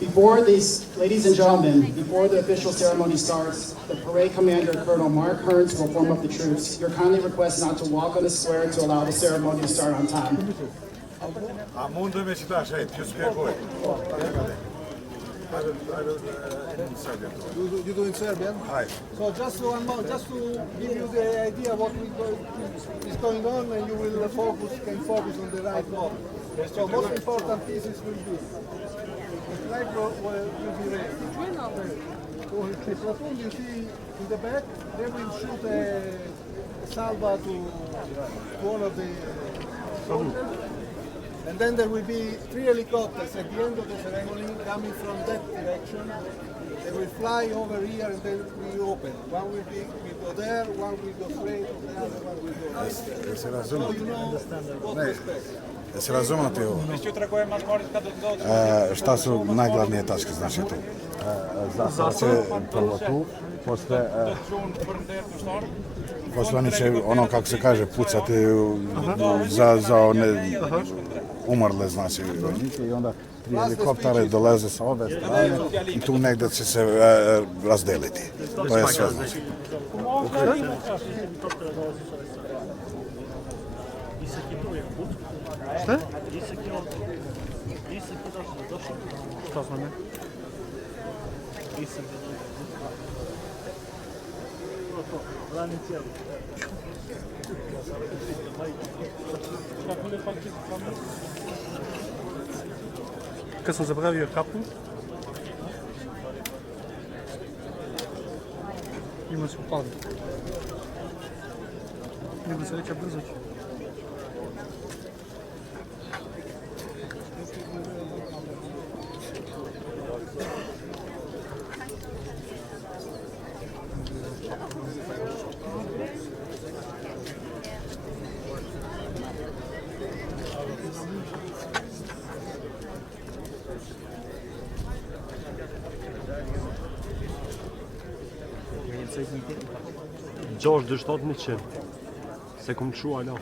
Before these, ladies and gentlemen, before the official ceremony starts, the parade commander, Colonel Mark Hearns, will form up the troops. You're kindly requested not to walk on the square to allow the ceremony to start on time. You do in Serbian? Hi. So just to give you the idea what is going on, and you will can focus on the right moment. So most important pieces will be the flag will be raised. So the platoon you see in the back, they will shoot a salva to one of the soldiers. And then there will be 3 helicopters at the end of the ceremony coming from that direction. They will fly over here and then we open. One will go there, one will go straight, and the other one will go right. So you know what to expect. Se razumete ovo? Šta su najglavnije tačke, znači tu? Zastava će prvo tu, posle oni će, ono kako se kaže, pucati za one umrle, znači, vojnike i onda 3 helikoptare dolaze sa ove strane i tu negdje će se razdeliti. To je sve, znači. Šta? Šta znam je? Kad sam zaboravio kapu, imao se upali. Nego se reća brzo ću. Gjosh dështot 100, se kom qua ala.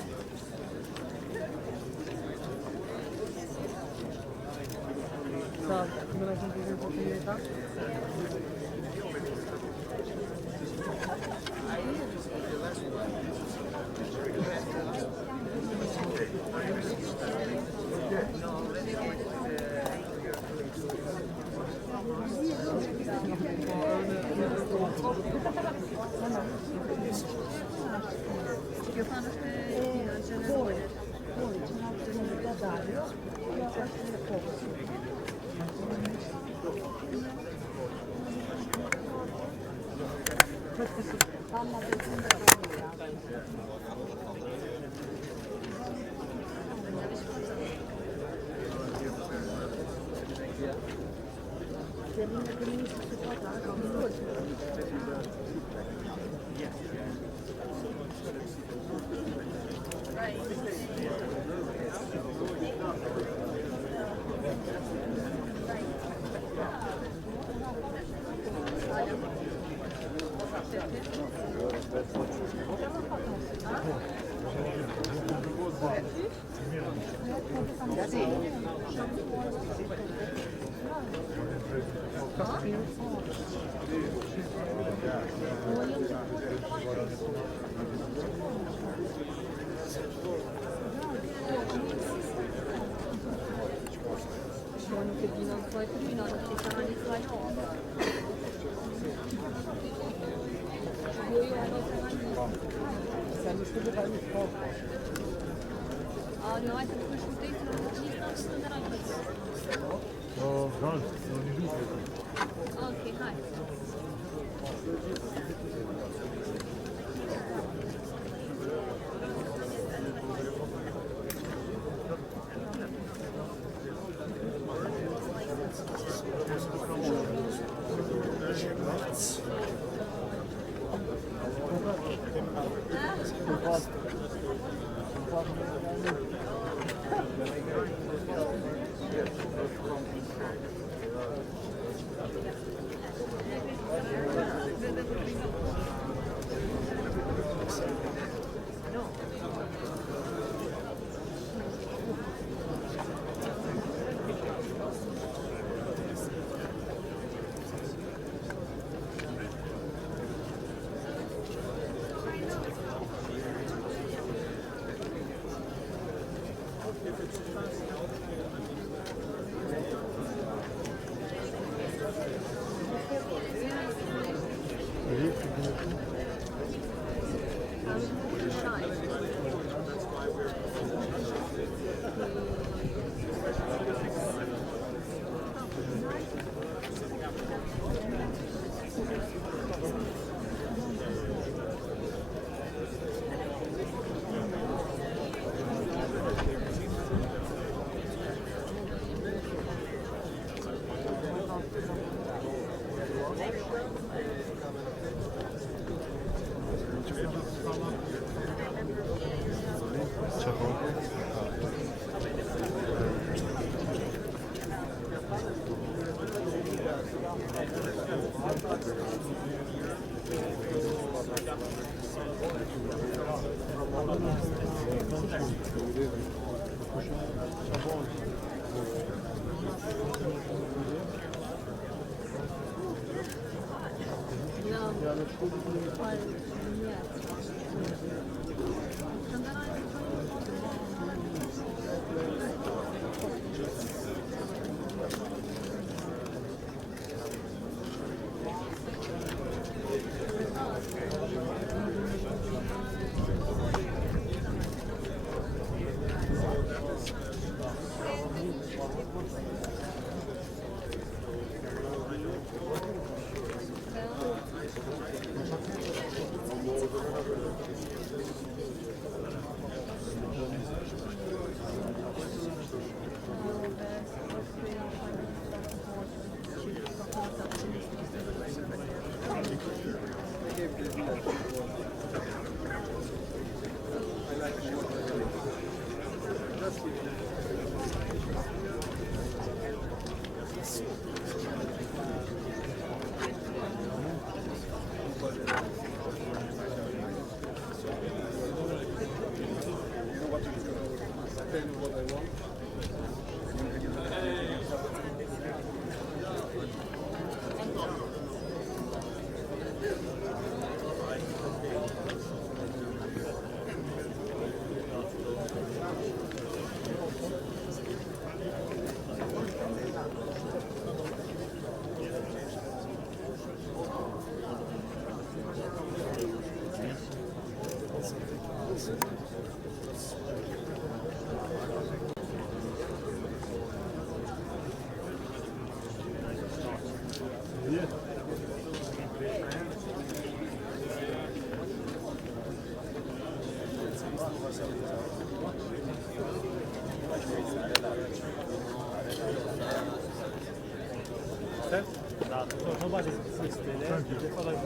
Nobody sees there. The follow is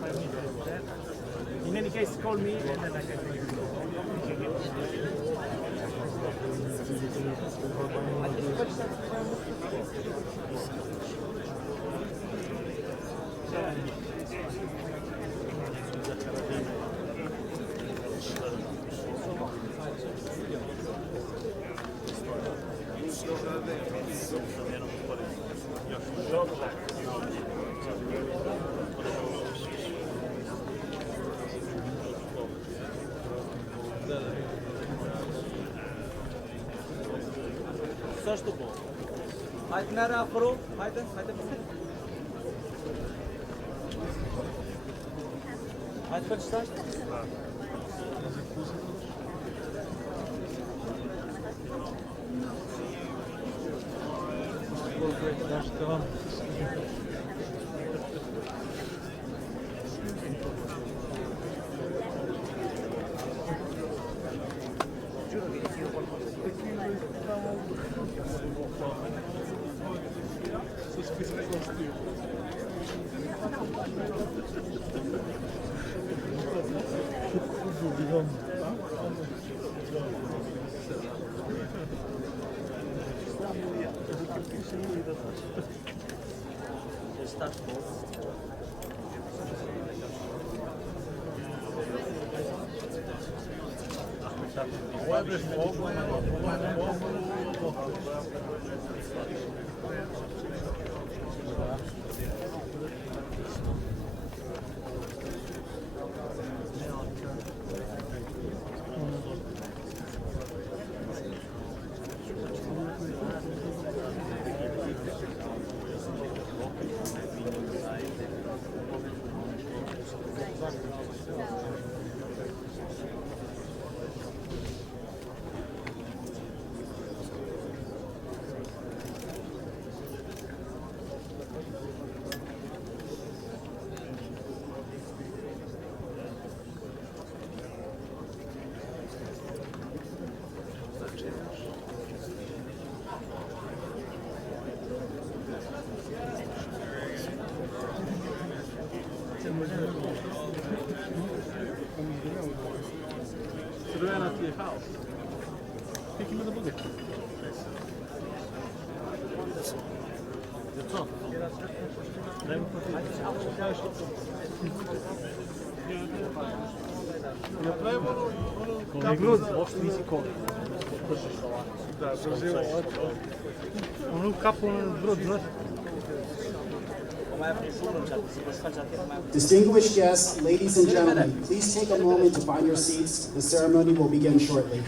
5 meters there. In any case, call me and then I can take you. Zašto bo? Hajde na rafru, hajde. Hajde počitaš? Distinguished guests, ladies and gentlemen, please take a moment to find your seats. The ceremony will begin shortly.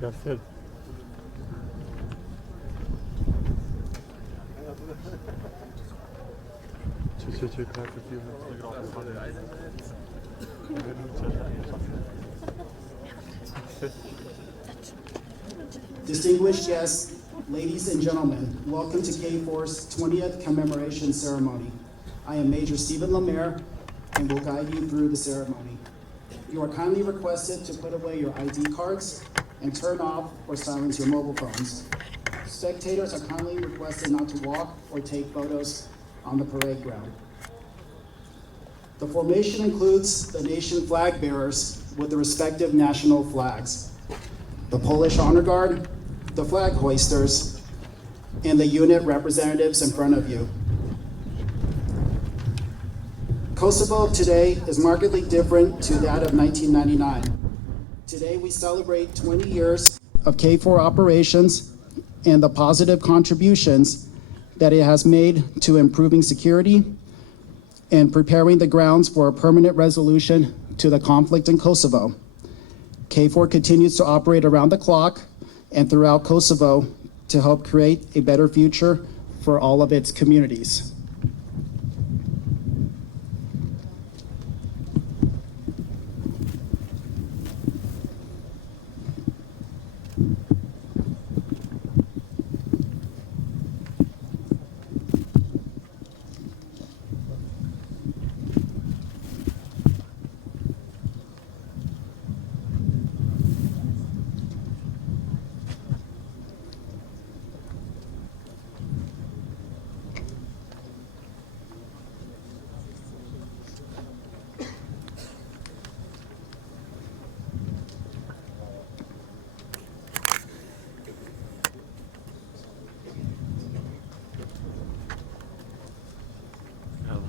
Göster. Çek kalkıp Distinguished guests, ladies and gentlemen, welcome to KFOR's 20th commemoration ceremony. I am Major Stephen Lemaire and will guide you through the ceremony. You are kindly requested to put away your ID cards and turn off or silence your mobile phones. Spectators are kindly requested not to walk or take photos on the parade ground. The formation includes the nation flag bearers with the respective national flags, the Polish Honor Guard, the flag hoisters, and the unit representatives in front of you. Kosovo of today is markedly different to that of 1999. Today we celebrate 20 years of KFOR operations and the positive contributions that it has made to improving security and preparing the grounds for a permanent resolution to the conflict in Kosovo. KFOR continues to operate around the clock and throughout Kosovo to help create a better future for all of its communities.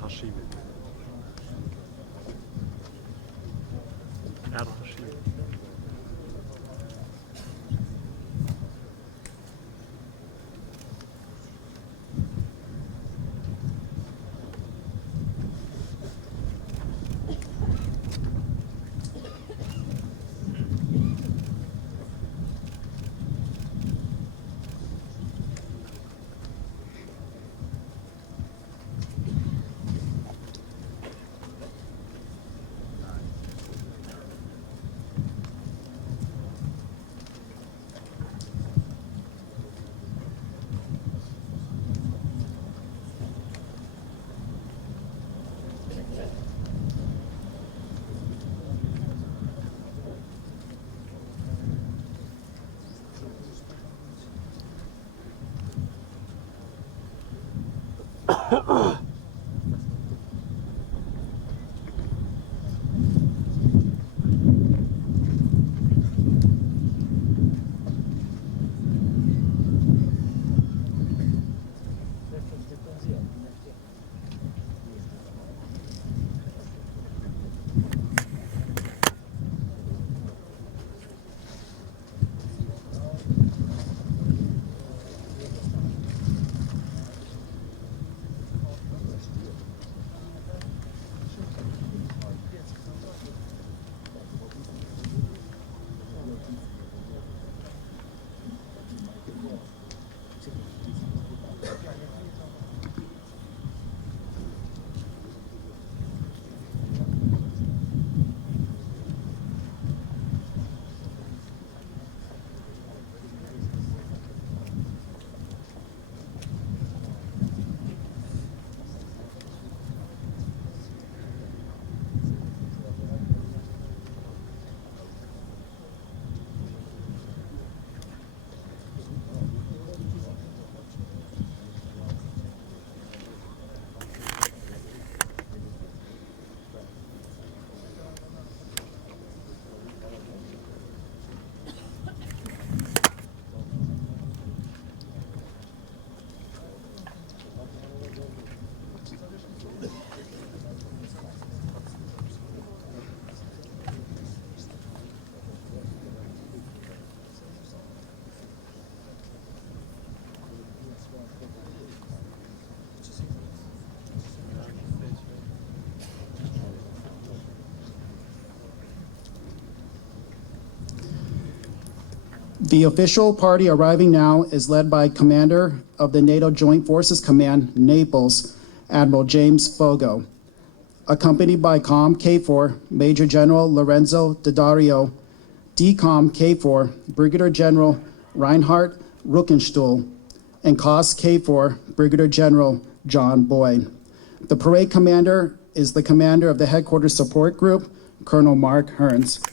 Hashimi. Hashimi. The official party arriving now is led by Commander of the NATO Joint Forces Command, Naples, Admiral James Fogo, accompanied by COM KFOR, Major General Lorenzo Daddario, DCOM KFOR, Brigadier General Reinhard Ruckenstuhl, and COS KFOR, Brigadier General John Boyd. The parade commander is the commander of the Headquarters Support Group, Colonel Mark Hearns.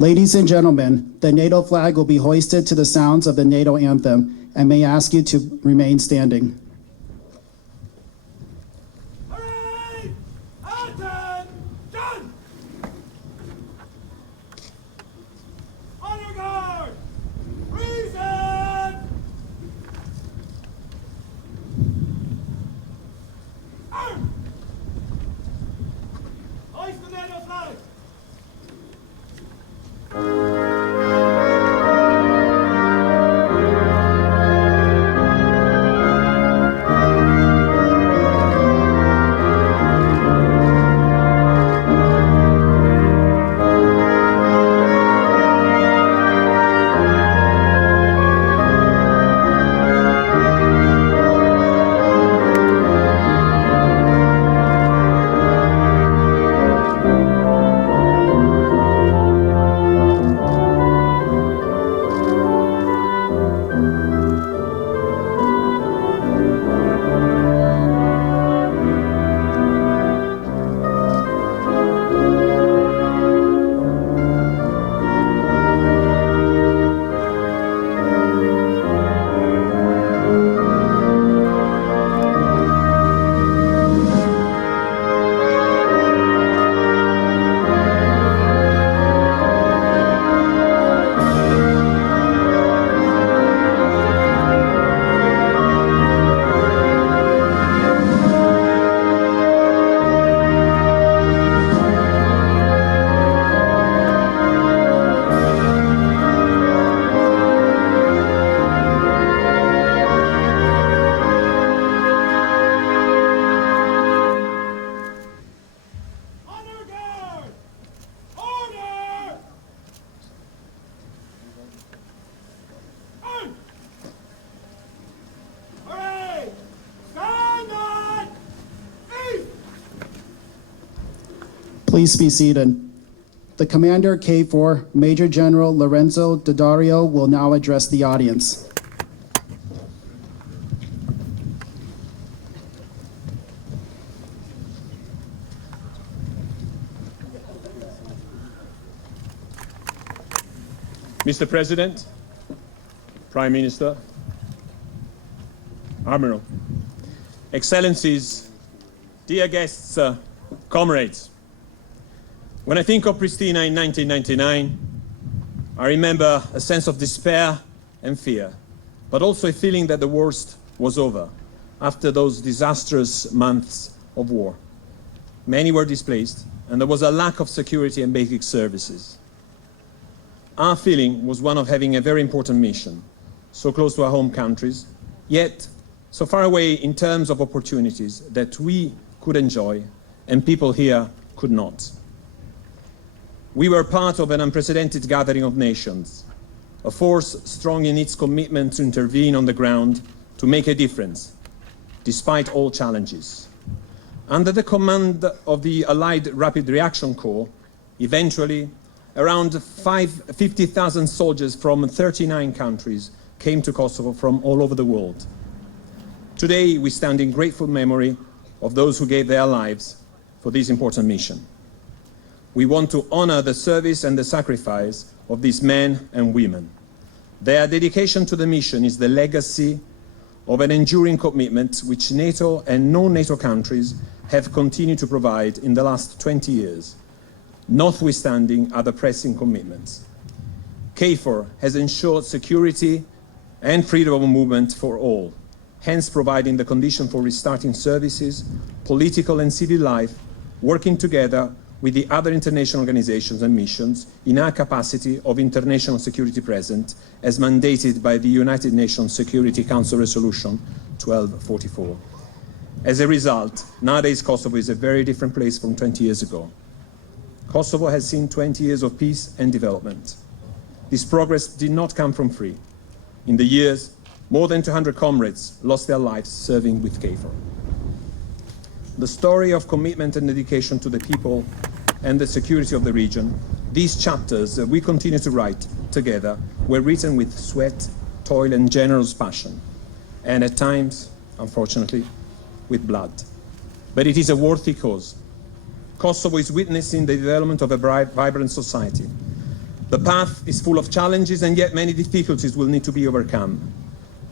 Ladies and gentlemen, the NATO flag will be hoisted to the sounds of the NATO anthem, and may I ask you to remain standing. Parade! Attention! Honor guard! Reason! Arm! Hoist the NATO flag! Please be seated. The Commander KFOR, Major General Lorenzo Daddario, will now address the audience. Mr. President, Prime Minister, Admiral, Excellencies, dear guests, comrades. When I think of Pristina in 1999, I remember a sense of despair and fear, but also a feeling that the worst was over after those disastrous months of war. Many were displaced, and there was a lack of security and basic services. Our feeling was one of having a very important mission, so close to our home countries, yet so far away in terms of opportunities that we could enjoy and people here could not. We were part of an unprecedented gathering of nations, a force strong in its commitment to intervene on the ground to make a difference, despite all challenges. Under the command of the Allied Rapid Reaction Corps, eventually, around 50,000 soldiers from 39 countries came to Kosovo from all over the world. Today, we stand in grateful memory of those who gave their lives for this important mission. We want to honor the service and the sacrifice of these men and women. Their dedication to the mission is the legacy of an enduring commitment which NATO and non-NATO countries have continued to provide in the last 20 years, notwithstanding other pressing commitments. KFOR has ensured security and freedom of movement for all, hence providing the condition for restarting services, political and civil life, working together with the other international organizations and missions in our capacity of international security present, as mandated by the United Nations Security Council Resolution 1244. As a result, nowadays Kosovo is a very different place from 20 years ago. Kosovo has seen 20 years of peace and development. This progress did not come from free. In the years, more than 200 comrades lost their lives serving with KFOR. The story of commitment and dedication to the people and the security of the region, these chapters that we continue to write together were written with sweat, toil and generous passion, and at times, unfortunately, with blood. But it is a worthy cause. Kosovo is witnessing the development of a vibrant society. The path is full of challenges, and yet many difficulties will need to be overcome.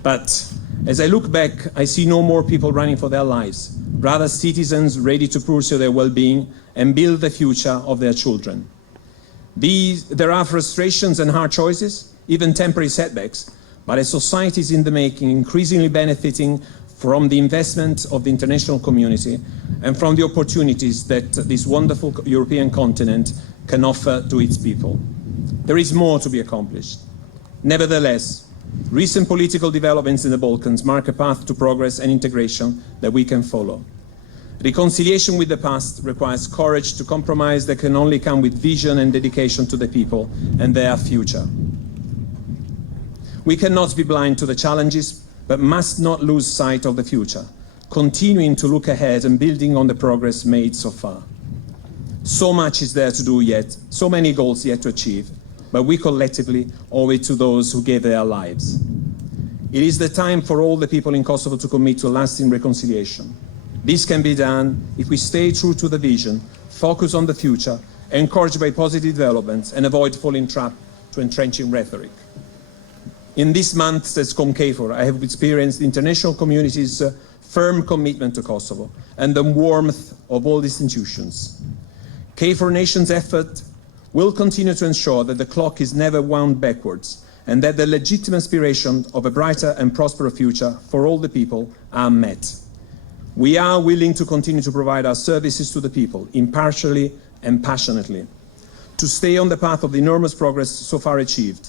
But as I look back, I see no more people running for their lives, rather citizens ready to pursue their well-being and build the future of their children. There are frustrations and hard choices, even temporary setbacks, but a society is in the making, increasingly benefiting from the investment of the international community and from the opportunities that this wonderful European continent can offer to its people. There is more to be accomplished. Nevertheless, recent political developments in the Balkans mark a path to progress and integration that we can follow. Reconciliation with the past requires courage to compromise that can only come with vision and dedication to the people and their future. We cannot be blind to the challenges, but must not lose sight of the future, continuing to look ahead and building on the progress made so far. So much is there to do yet, so many goals yet to achieve, but we collectively owe it to those who gave their lives. It is the time for all the people in Kosovo to commit to lasting reconciliation. This can be done if we stay true to the vision, focus on the future, encouraged by positive developments, and avoid falling trap to entrenching rhetoric. In these months as KFOR, I have experienced the international community's firm commitment to Kosovo and the warmth of all institutions. KFOR Nation's effort will continue to ensure that the clock is never wound backwards and that the legitimate aspirations of a brighter and prosperous future for all the people are met. We are willing to continue to provide our services to the people, impartially and passionately, to stay on the path of the enormous progress so far achieved.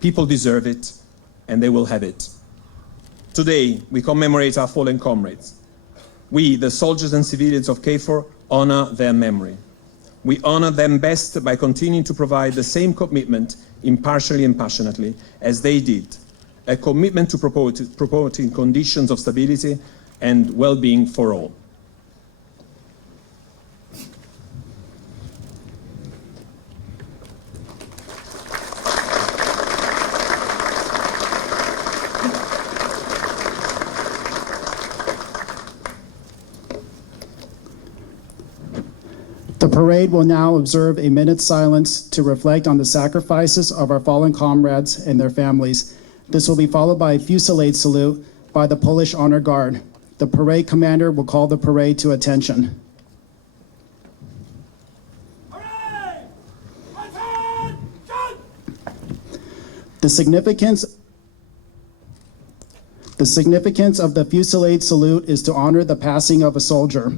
People deserve it, and they will have it. Today, we commemorate our fallen comrades. We, the soldiers and civilians of KFOR, honor their memory. We honor them best by continuing to provide the same commitment, impartially and passionately, as they did, a commitment to promoting conditions of stability and well-being for all. The parade will now observe a minute's silence to reflect on the sacrifices of our fallen comrades and their families. This will be followed by a fusillade salute by the Polish Honor Guard. The parade commander will call the parade to attention. Parade! Attention! The significance of the fusillade salute is to honor the passing of a soldier.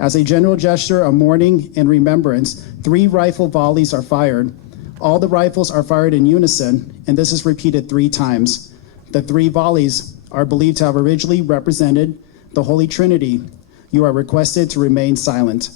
As a general gesture of mourning and remembrance, 3 rifle volleys are fired. All the rifles are fired in unison, and this is repeated 3 times. The 3 volleys are believed to have originally represented the Holy Trinity. You are requested to remain silent.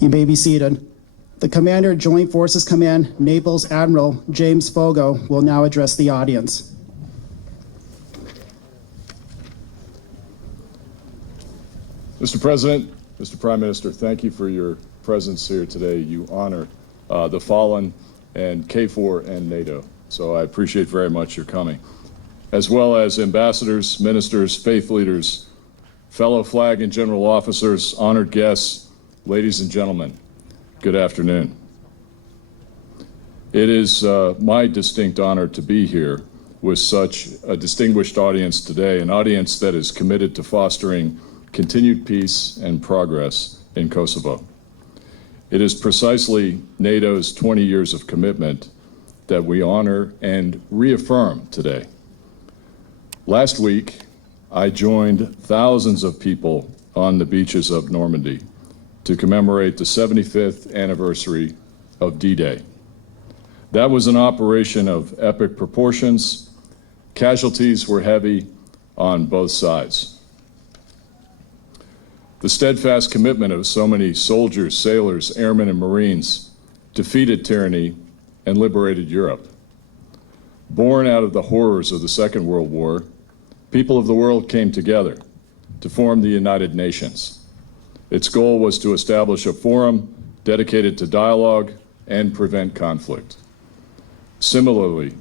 You may be seated. The Commander, Joint Forces Command, Naples Admiral James Fogo will now address the audience. Mr. President, Mr. Prime Minister, thank you for your presence here today. You honor the fallen and KFOR and NATO, so I appreciate very much your coming, as well as ambassadors, ministers, faith leaders, fellow flag and general officers, honored guests, ladies and gentlemen, good afternoon. It is my distinct honor to be here with such a distinguished audience today, an audience that is committed to fostering continued peace and progress in Kosovo. It is precisely NATO's 20 years of commitment that we honor and reaffirm today. Last week, I joined thousands of people on the beaches of Normandy to commemorate the 75th anniversary of D-Day. That was an operation of epic proportions. Casualties were heavy on both sides. The steadfast commitment of so many soldiers, sailors, airmen, and Marines defeated tyranny and liberated Europe. Born out of the horrors of the Second World War, people of the world came together to form the United Nations. Its goal was to establish a forum dedicated to dialogue and prevent conflict. Similarly,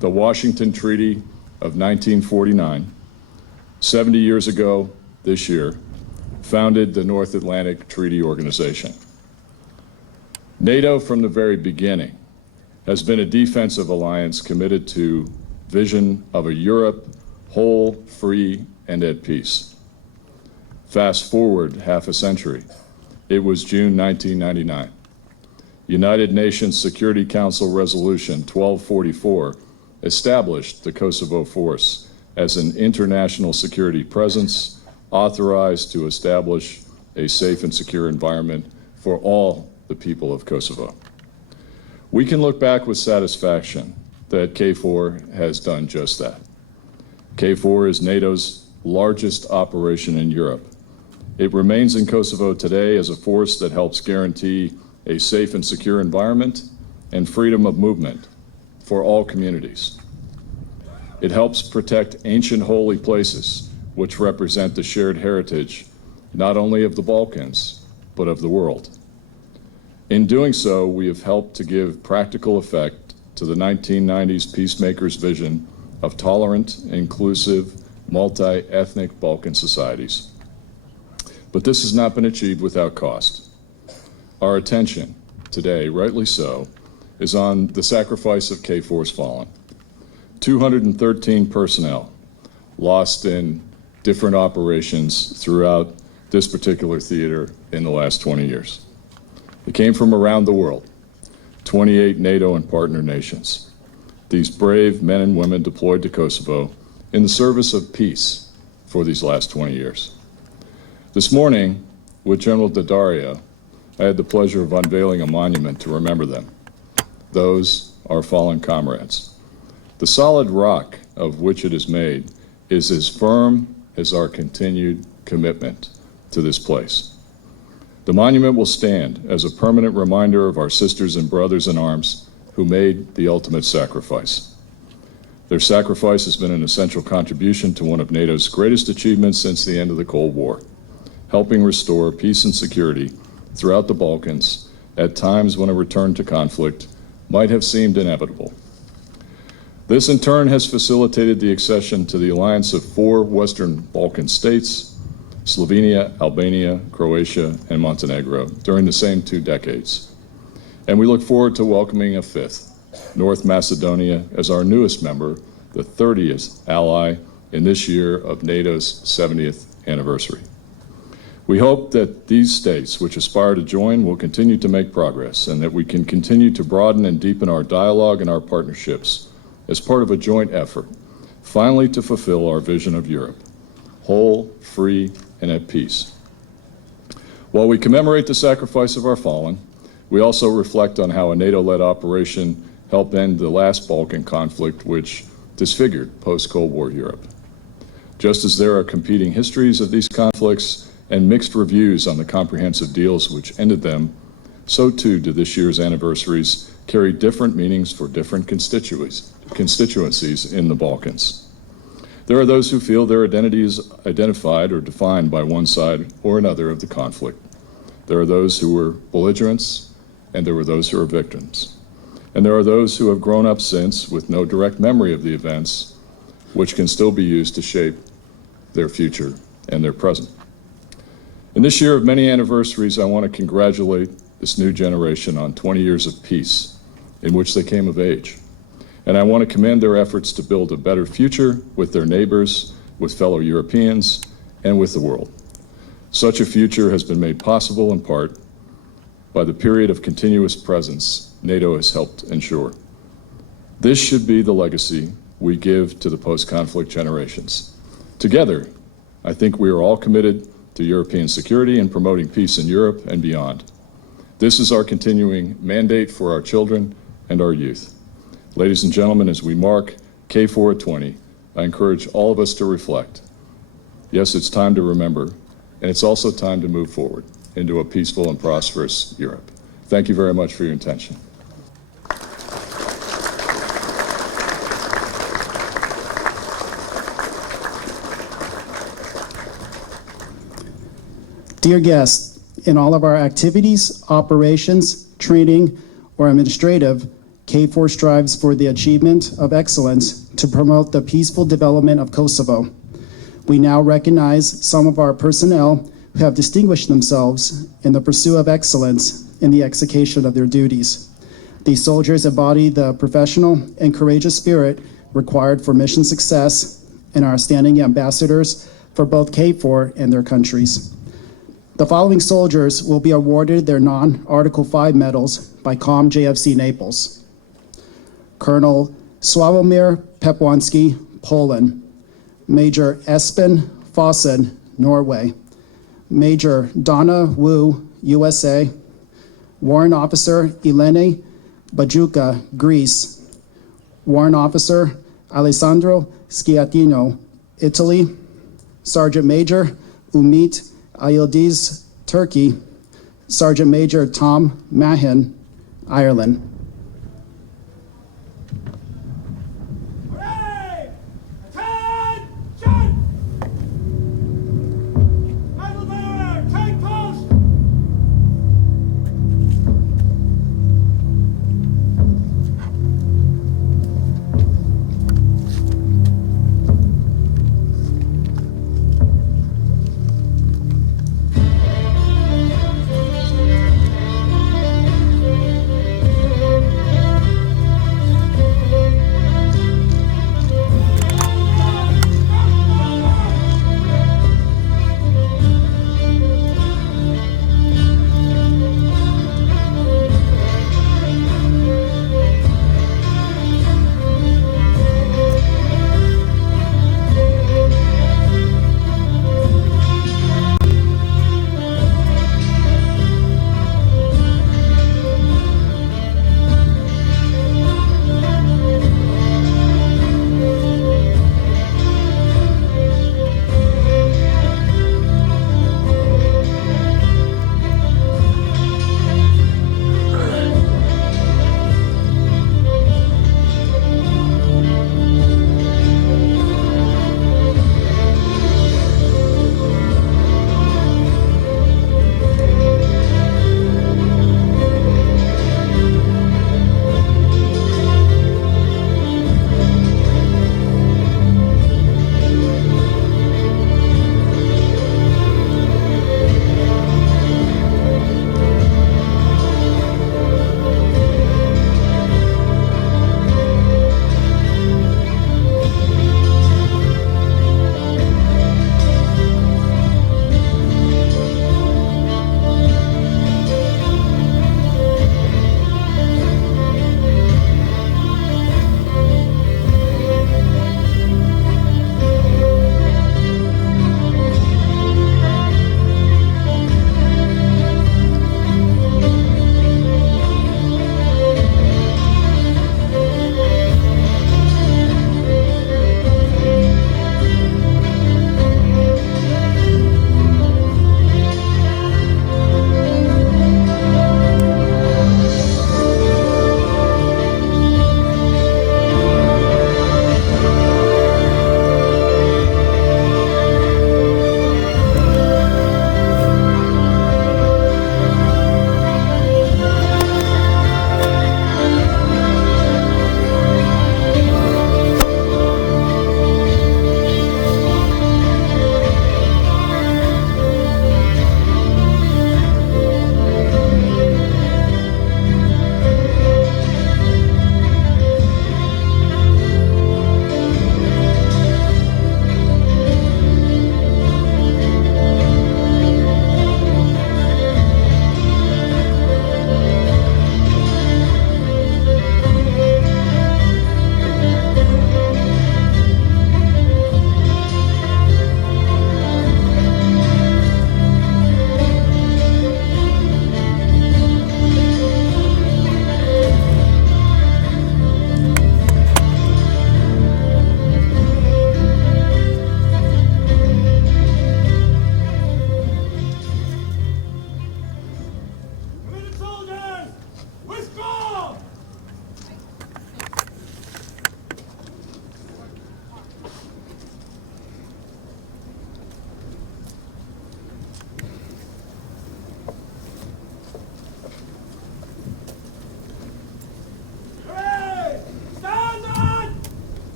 the Washington Treaty of 1949, 70 years ago this year, founded the North Atlantic Treaty Organization. NATO, from the very beginning, has been a defensive alliance committed to vision of a Europe whole, free, and at peace. Fast forward half a century, it was June 1999. United Nations Security Council Resolution 1244 established the Kosovo Force as an international security presence authorized to establish a safe and secure environment for all the people of Kosovo. We can look back with satisfaction that KFOR has done just that. KFOR is NATO's largest operation in Europe. It remains in Kosovo today as a force that helps guarantee a safe and secure environment and freedom of movement for all communities. It helps protect ancient holy places, which represent the shared heritage not only of the Balkans, but of the world. In doing so, we have helped to give practical effect to the 1990s peacemakers' vision of tolerant, inclusive, multi-ethnic Balkan societies. But this has not been achieved without cost. Our attention today, rightly so, is on the sacrifice of KFOR's fallen. 213 personnel lost in different operations throughout this particular theater in the last 20 years. They came from around the world, 28 NATO and partner nations. These brave men and women deployed to Kosovo in the service of peace for these last 20 years. This morning, with General Daddario, I had the pleasure of unveiling a monument to remember them. Those are fallen comrades. The solid rock of which it is made is as firm as our continued commitment to this place. The monument will stand as a permanent reminder of our sisters and brothers in arms who made the ultimate sacrifice. Their sacrifice has been an essential contribution to one of NATO's greatest achievements since the end of the Cold War, helping restore peace and security throughout the Balkans at times when a return to conflict might have seemed inevitable. This in turn has facilitated the accession to the alliance of 4 Western Balkan states, Slovenia, Albania, Croatia, and Montenegro, during the same 2 decades. And we look forward to welcoming a 5th, North Macedonia, as our newest member, the 30th ally in this year of NATO's 70th anniversary. We hope that these states which aspire to join will continue to make progress and that we can continue to broaden and deepen our dialogue and our partnerships as part of a joint effort, finally to fulfill our vision of Europe, whole, free, and at peace. While we commemorate the sacrifice of our fallen, we also reflect on how a NATO-led operation helped end the last Balkan conflict which disfigured post-Cold War Europe. Just as there are competing histories of these conflicts and mixed reviews on the comprehensive deals which ended them, so too do this year's anniversaries carry different meanings for different constituencies in the Balkans. There are those who feel their identity is identified or defined by one side or another of the conflict. There are those who were belligerents, and there were those who are victims. And there are those who have grown up since with no direct memory of the events, which can still be used to shape their future and their present. In this year of many anniversaries, I want to congratulate this new generation on 20 years of peace in which they came of age. And I want to commend their efforts to build a better future with their neighbors, with fellow Europeans, and with the world. Such a future has been made possible in part by the period of continuous presence NATO has helped ensure. This should be the legacy we give to the post-conflict generations. Together, I think we are all committed to European security and promoting peace in Europe and beyond. This is our continuing mandate for our children and our youth. Ladies and gentlemen, as we mark KFOR-it 20, I encourage all of us to reflect. Yes, it's time to remember, and it's also time to move forward into a peaceful and prosperous Europe. Thank you very much for your attention. Dear guests, in all of our activities, operations, training, or administrative, KFOR strives for the achievement of excellence to promote the peaceful development of Kosovo. We now recognize some of our personnel who have distinguished themselves in the pursuit of excellence in the execution of their duties. These soldiers embody the professional and courageous spirit required for mission success and are standing ambassadors for both KFOR and their countries. The following soldiers will be awarded their non-Article 5 medals by COM JFC Naples. Colonel Sławomir Pepłanski, Poland. Major Espen Fossen, Norway. Major Donna Wu, USA. Warrant Officer Eleni Bajuka, Greece. Warrant Officer Alessandro Schiattino, Italy. Sergeant Major Umit Ayildiz, Turkey. Sergeant Major Tom Mahan, Ireland.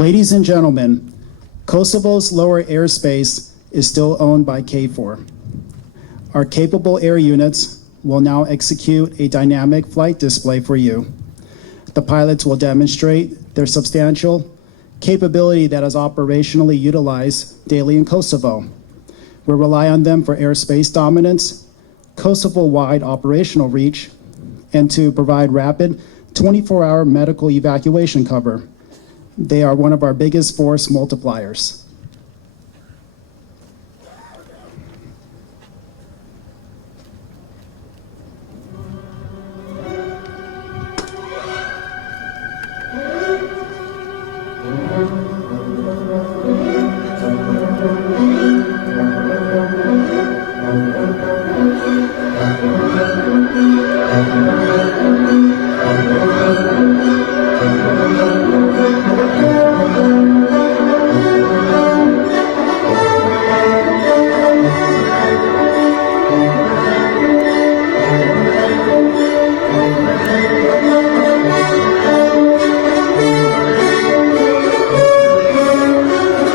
Ladies and gentlemen, Kosovo's lower airspace is still owned by KFOR. Our capable air units will now execute a dynamic flight display for you. The pilots will demonstrate their substantial capability that is operationally utilized daily in Kosovo. We rely on them for airspace dominance, Kosovo-wide operational reach, and to provide rapid 24-hour medical evacuation cover. They are one of our biggest force multipliers.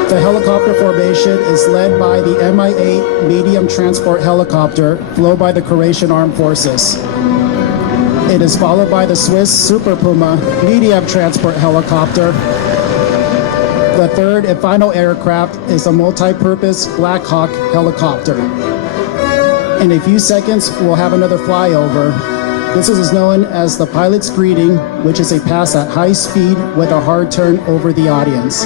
The helicopter formation is led by the Mi-8 medium transport helicopter flown by the Croatian Armed Forces. It is followed by the Swiss Super Puma medium transport helicopter. The third and final aircraft is a multi-purpose Black Hawk helicopter. In a few seconds, we'll have another flyover. This is known as the pilot's greeting, which is a pass at high speed with a hard turn over the audience.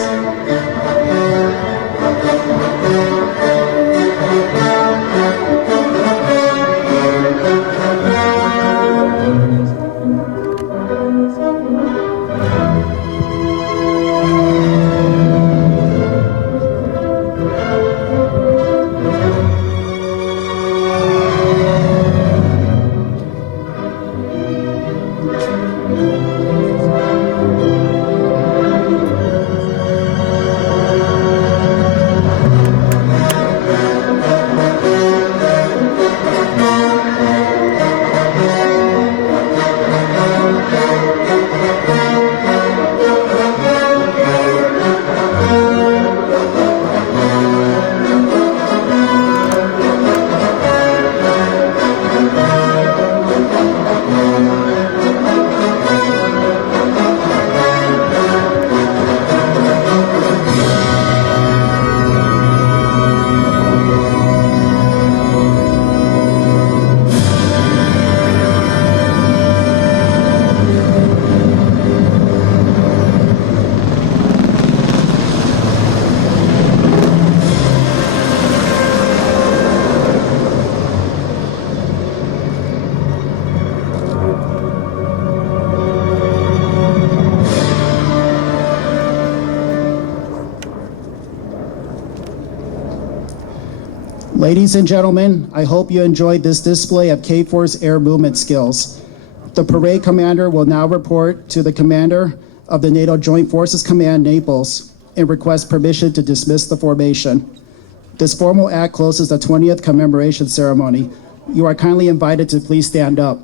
Ladies and gentlemen, I hope you enjoyed this display of KFOR's air movement skills. The parade commander will now report to the commander of the NATO Joint Forces Command, Naples, and request permission to dismiss the formation. This formal act closes the 20th commemoration ceremony. You are kindly invited to please stand up.